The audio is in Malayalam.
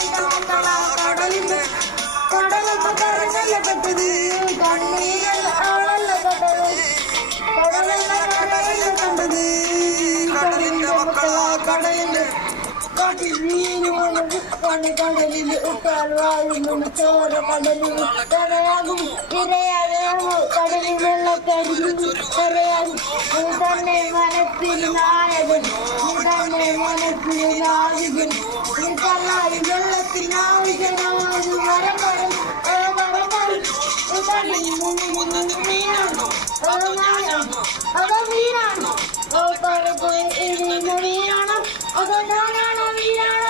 കടലിന്റെ മക്കളാ കടലിന്റെ കടലൊക്കെ കരഞ്ഞല്ല പെട്ടത് കണ്ണീരല്ല ആളല്ല കണ്ടത് കടലല്ല കടലല്ല കണ്ടത് കടലിന്റെ മക്കളാ കടലിന്റെ കടലിൽ ഉട്ടാൽ വാഴുന്ന ചോര കടലിൽ കരയാകും ഇരയാകും കടലിൽ വെള്ളക്കരിയും കരയാകും നീ തന്നെ മനസ്സിൽ നായകൻ നീ തന്നെ മനസ്സിൽ നാവികൻ നീ കല്ലായി വെള്ളത്തിൽ നാവികനാണ് മരമരം മീനാണോ അതോ ഞാനാണോ അതോ മീനാണോ മീനാണോ അതോ ഞാനാണോ മീനാണോ